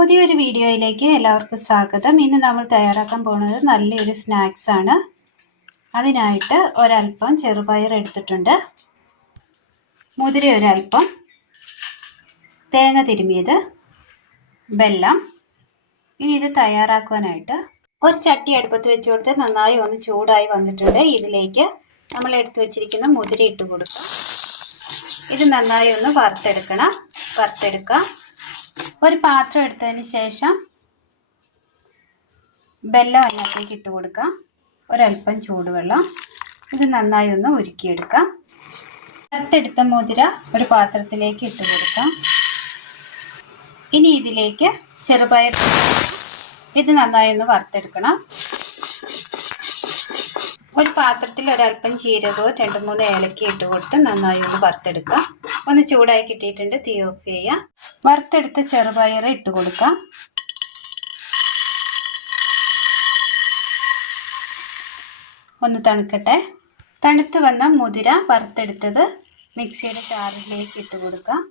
പുതിയൊരു വീഡിയോയിലേക്ക് എല്ലാവർക്കും സ്വാഗതം. ഇന്ന് നമ്മൾ തയ്യാറാക്കാൻ പോകുന്നത് നല്ലൊരു സ്നാക്സ് ആണ്. അതിനായിട്ട് ഒരൽപ്പം ചെറുപയർ എടുത്തിട്ടുണ്ട്, മുതിര ഒരൽപ്പം, തേങ്ങ തിരുമിയത്, വെല്ലം. ഇനി ഇത് തയ്യാറാക്കുവാനായിട്ട് ഒരു ചട്ടി അടുപ്പത്ത് വെച്ച് കൊടുത്ത് നന്നായി ഒന്ന് ചൂടായി വന്നിട്ടുണ്ട്. ഇതിലേക്ക് നമ്മൾ എടുത്തു വെച്ചിരിക്കുന്ന മുതിര ഇട്ട് കൊടുക്കാം. ഇത് നന്നായി ഒന്ന് വറുത്തെടുക്കാം. ഒരു പാത്രം എടുത്തതിന് ശേഷം വെല്ലം അതിനകത്തേക്ക് ഇട്ട് കൊടുക്കാം. ഒരൽപ്പം ചൂടുവെള്ളം. ഇത് നന്നായി ഒന്ന് ഉരുക്കിയെടുക്കാം. വറുത്തെടുത്ത മുതിര ഒരു പാത്രത്തിലേക്ക് ഇട്ട് കൊടുക്കാം. ഇനി ഇതിലേക്ക് ചെറുപയർ, ഇത് നന്നായി ഒന്ന് വറുത്തെടുക്കണം. ഒരു പാത്രത്തിൽ ഒരൽപ്പം ജീരകവും 2-3 ഏലക്ക ഇട്ട് കൊടുത്ത് നന്നായി ഒന്ന് വറുത്തെടുക്കാം. ഒന്ന് ചൂടായി കിട്ടിയിട്ടുണ്ട്, തീ ഓഫ് ചെയ്യാം. വറുത്തെടുത്ത ചെറുപയർ ഇട്ട് കൊടുക്കാം. ഒന്ന് തണുക്കട്ടെ. തണുത്ത് വന്ന മുതിര വറുത്തെടുത്തത് മിക്സിയുടെ ജാറിലേക്ക് ഇട്ട് കൊടുക്കാം.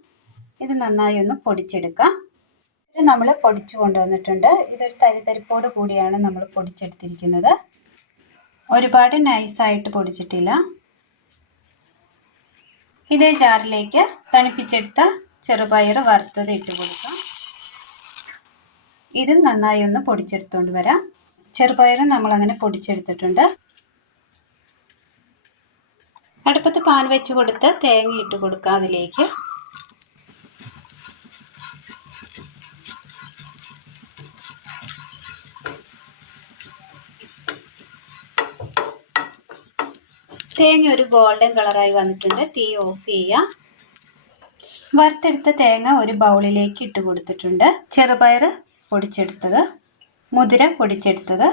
ഇത് നന്നായി ഒന്ന് പൊടിച്ചെടുക്കാം. ഇത് നമ്മൾ പൊടിച്ചു കൊണ്ടുവന്നിട്ടുണ്ട്. ഇതൊരു തരിതരിപ്പോട് കൂടിയാണ് നമ്മൾ പൊടിച്ചെടുത്തിരിക്കുന്നത്. ഒരുപാട് നൈസായിട്ട് പൊടിച്ചിട്ടില്ല. ഇതേ ജാറിലേക്ക് തണുപ്പിച്ചെടുത്ത ചെറുപയർ വറുത്തത് ഇട്ട് കൊടുക്കാം. ഇതും നന്നായി ഒന്ന് പൊടിച്ചെടുത്തുകൊണ്ട് വരാം. ചെറുപയറും നമ്മൾ അങ്ങനെ പൊടിച്ചെടുത്തിട്ടുണ്ട്. അടുപ്പത്ത് പാൻ വെച്ച് കൊടുത്ത് തേങ്ങ ഇട്ട് കൊടുക്കാം. അതിലേക്ക് തേങ്ങ ഒരു ഗോൾഡൻ കളറായി വന്നിട്ടുണ്ട്. തീ ഓഫ് ചെയ്യാം. വറുത്തെടുത്ത തേങ്ങ ഒരു ബൗളിലേക്ക് ഇട്ട് കൊടുത്തിട്ടുണ്ട്. ചെറുപയർ പൊടിച്ചെടുത്തത്, മുതിര പൊടിച്ചെടുത്തത്,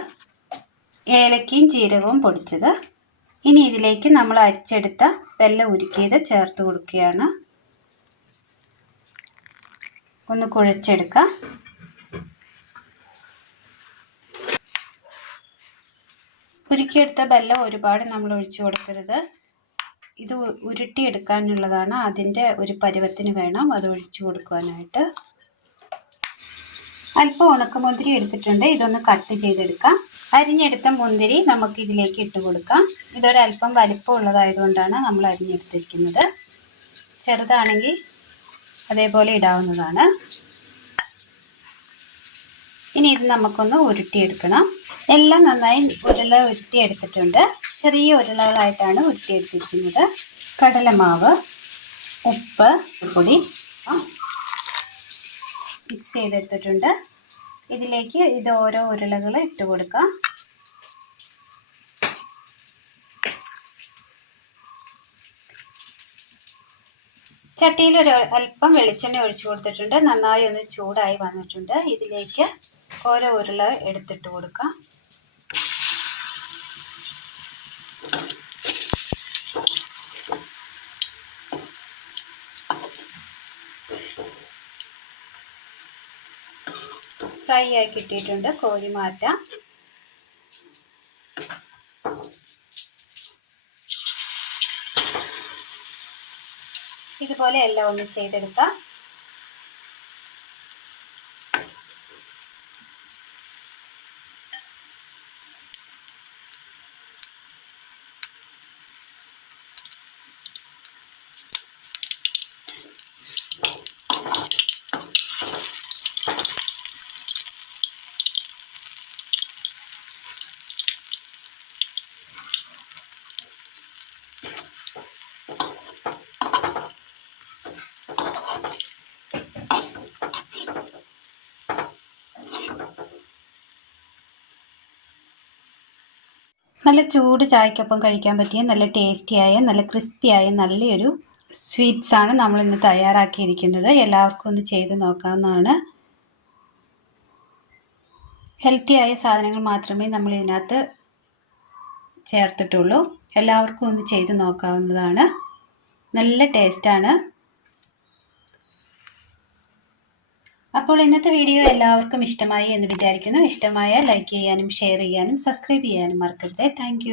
ഏലക്കയും ജീരകവും പൊടിച്ചത്. ഇനി ഇതിലേക്ക് നമ്മൾ അരിച്ചെടുത്ത വെല്ലം ഉരുക്കിയത് ചേർത്ത് കൊടുക്കുകയാണ്. ഒന്ന് കുഴച്ചെടുക്കാം. ഉരുക്കിയെടുത്ത വെല്ലം ഒരുപാട് നമ്മൾ ഒഴിച്ചു കൊടുക്കരുത്. ഇത് ഉരുട്ടിയെടുക്കാനുള്ളതാണ്. അതിൻ്റെ ഒരു പരുവത്തിന് വേണം അത് ഒഴിച്ചു കൊടുക്കുവാനായിട്ട്. അല്പം ഉണക്കമുന്തിരി എടുത്തിട്ടുണ്ട്. ഇതൊന്ന് കട്ട് ചെയ്തെടുക്കാം. അരിഞ്ഞെടുത്ത മുന്തിരി നമുക്ക് ഇതിലേക്ക് ഇട്ട് കൊടുക്കാം. ഇതൊരല്പം വലിപ്പമുള്ളതായതുകൊണ്ടാണ് നമ്മൾ അരിഞ്ഞെടുത്തിരിക്കുന്നത്. ചെറുതാണെങ്കിൽ അതേപോലെ ഇടാവുന്നതാണ്. ഇനി ഇത് നമുക്കൊന്ന് ഉരുട്ടിയെടുക്കണം. എല്ലാം നന്നായി ഉരുട്ടിയെടുത്തിട്ടുണ്ട്. ചെറിയ ഉരുളകളായിട്ടാണ് ഉരുട്ടിയെടുത്തിരിക്കുന്നത്. കടലമാവ്, ഉപ്പ്, പൊടി മിക്സ് ചെയ്തെടുത്തിട്ടുണ്ട്. ഇതിലേക്ക് ഇത് ഓരോ ഉരുളകൾ ഇട്ട് കൊടുക്കാം. ചട്ടിയിൽ ഒരു അല്പം വെളിച്ചെണ്ണ ഒഴിച്ചു കൊടുത്തിട്ടുണ്ട്. നന്നായി ഒന്ന് ചൂടായി വന്നിട്ടുണ്ട്. ഇതിലേക്ക് ഓരോ ഉരുള എടുത്തിട്ട് കൊടുക്കാം. ഫ്രൈ ആയി കിട്ടിയിട്ടുണ്ട്. കോരി മാറ്റാം. ഇതുപോലെ എല്ലാം ഒന്ന് ചെയ്തെടുക്കാം. നല്ല ചൂട് ചായക്കൊപ്പം കഴിക്കാൻ പറ്റിയ നല്ല ടേസ്റ്റിയായ നല്ല ക്രിസ്പിയായ നല്ലൊരു സ്വീറ്റ്സാണ് നമ്മളിന്ന് തയ്യാറാക്കിയിരിക്കുന്നത്. എല്ലാവർക്കും ഒന്ന് ചെയ്ത് നോക്കാവുന്നതാണ്. ഹെൽത്തിയായ സാധനങ്ങൾ മാത്രമേ നമ്മൾ ഇതിനകത്ത് ചേർത്തിട്ടുള്ളൂ. എല്ലാവർക്കും ഒന്ന് ചെയ്ത് നോക്കാവുന്നതാണ്. നല്ല ടേസ്റ്റാണ്. അപ്പോൾ ഇന്നത്തെ വീഡിയോ എല്ലാവർക്കും ഇഷ്ടമായി എന്ന് വിചാരിക്കുന്നു. ഇഷ്ടമായാൽ ലൈക്ക് ചെയ്യാനും ഷെയർ ചെയ്യാനും സബ്സ്ക്രൈബ് ചെയ്യാനും മറക്കരുത്. താങ്ക്